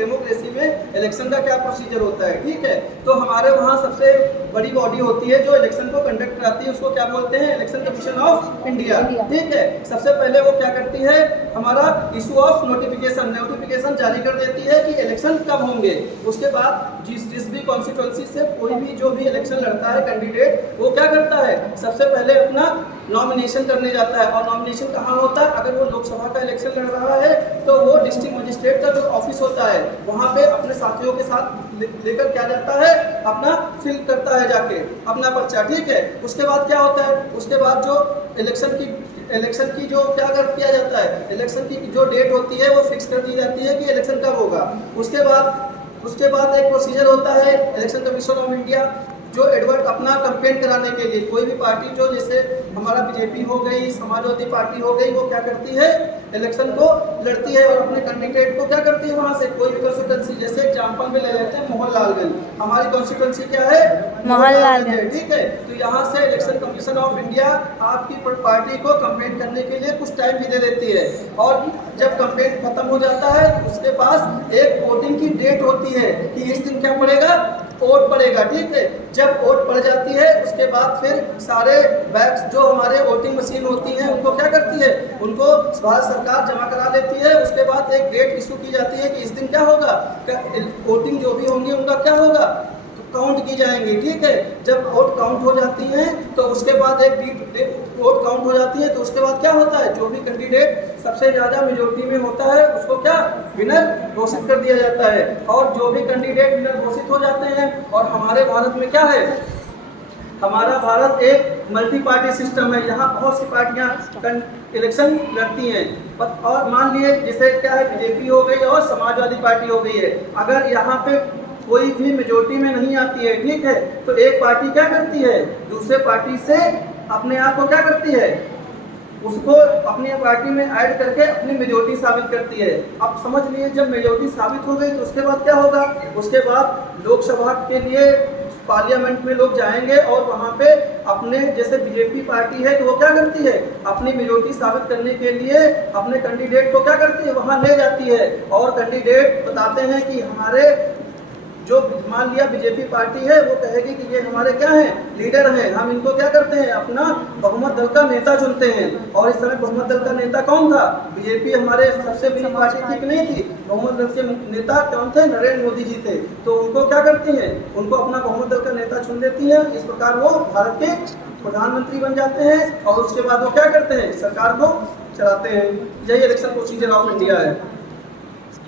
Democracy में election का क्या प्रोसीजर होता है, ठीक है। तो हमारे वहाँ सबसे बड़ी बॉडी होती है जो इलेक्शन को कंडक्ट कराती है, उसको क्या बोलते हैं, इलेक्शन कमीशन ऑफ इंडिया, ठीक है। सबसे पहले वो क्या करती है, हमारा इशू ऑफ नोटिफिकेशन जारी कर देती है कि इलेक्शन कब होंगे। उसके बाद जिस भी कॉन्स्टिट्यूंसी से कोई भी जो भी इलेक्शन लड़ता है कैंडिडेट, वो क्या करता है, सबसे पहले अपना नॉमिनेशन करने जाता है। और नॉमिनेशन कहाँ होता है, अगर वो लोकसभा का इलेक्शन लड़ रहा है तो वो डिस्ट्रिक्ट मजिस्ट्रेट का जो ऑफिस होता है वहाँ पे अपने साथियों के साथ लेकर क्या जाता है, अपना फिल करता है जाके अपना पर्चा, ठीक है। उसके बाद क्या होता है, उसके बाद जो इलेक्शन की जो क्या किया जाता है, इलेक्शन की जो डेट होती है वो फिक्स कर दी जाती है कि इलेक्शन कब होगा। उसके बाद एक प्रोसीजर होता है इलेक्शन कमीशन ऑफ इंडिया जो एडवर्ट अपना कंपेन कराने के लिए, कोई भी पार्टी जो जैसे हमारा बीजेपी हो गई, समाजवादी पार्टी हो गई, वो क्या करती है, इलेक्शन को लड़ती है और अपने कैंडिडेट को क्या करती है, वहाँ से कोई भी कॉन्स्टिट्यूंसी, जैसे एग्जाम्पल में ले लेते हैं मोहनलालगंज, हमारी कॉन्स्टिट्यूंसी क्या है, मोहनलालगंज, ठीक है। तो यहाँ से इलेक्शन कमीशन ऑफ इंडिया आपकी पार्टी को कंपेन करने के लिए कुछ टाइम भी दे देती है। और जब कंपेन खत्म हो जाता है उसके पास एक वोटिंग की डेट होती है कि इस दिन क्या पड़ेगा, वोट पड़ेगा, ठीक है। जब वोट पड़ जाती है उसके बाद फिर सारे बैग्स जो हमारे वोटिंग मशीन होती हैं उनको क्या करती है, उनको भारत सरकार जमा करा लेती है। उसके बाद एक डेट इशू की जाती है कि इस दिन क्या होगा, वोटिंग जो भी होंगी उनका क्या होगा, काउंट की जाएंगी, ठीक है। जब वोट काउंट हो जाती हैं तो उसके बाद वोट काउंट हो जाती है तो उसके बाद क्या होता है, जो भी कैंडिडेट सबसे ज़्यादा मेजोरिटी में होता है उसको क्या विनर घोषित कर दिया जाता है। और जो भी कैंडिडेट विनर घोषित हो जाते हैं, और हमारे भारत में क्या है, हमारा भारत एक मल्टी पार्टी सिस्टम है, यहाँ बहुत सी पार्टियाँ इलेक्शन लड़ती हैं। और मान लिए जैसे क्या है, बीजेपी हो गई और समाजवादी पार्टी हो गई है, अगर यहाँ पे कोई भी मेजोरिटी में नहीं आती है, ठीक है, तो एक पार्टी क्या करती है, दूसरे पार्टी से अपने आप को क्या करती है, उसको अपनी पार्टी में ऐड करके अपनी मेजोरिटी साबित करती है। अब समझ लिए जब मेजोरिटी साबित हो गई तो उसके बाद क्या होगा, उसके बाद लोकसभा के लिए पार्लियामेंट में लोग जाएंगे और वहाँ पे अपने, जैसे बीजेपी पार्टी है तो वो क्या करती है, अपनी मेजोरिटी साबित करने के लिए अपने कैंडिडेट को क्या करती है, वहाँ ले जाती है। और कैंडिडेट बताते हैं कि हमारे जो, मान लिया बीजेपी पार्टी है, वो कहेगी कि ये हमारे क्या हैं, लीडर हैं, हम इनको क्या करते हैं, अपना बहुमत दल का नेता चुनते हैं। और इस समय बहुमत दल का नेता कौन था, बीजेपी हमारे सबसे बड़ी पार्टी थी कि नहीं थी, बहुमत दल के नेता कौन थे, नरेंद्र मोदी जी थे। तो उनको क्या करती हैं, उनको अपना बहुमत दल का नेता चुन देती है। इस प्रकार वो भारत के प्रधानमंत्री बन जाते हैं और उसके बाद वो क्या करते हैं, सरकार को चलाते हैं। यही इलेक्शन प्रोसीजर ऑफ इंडिया है।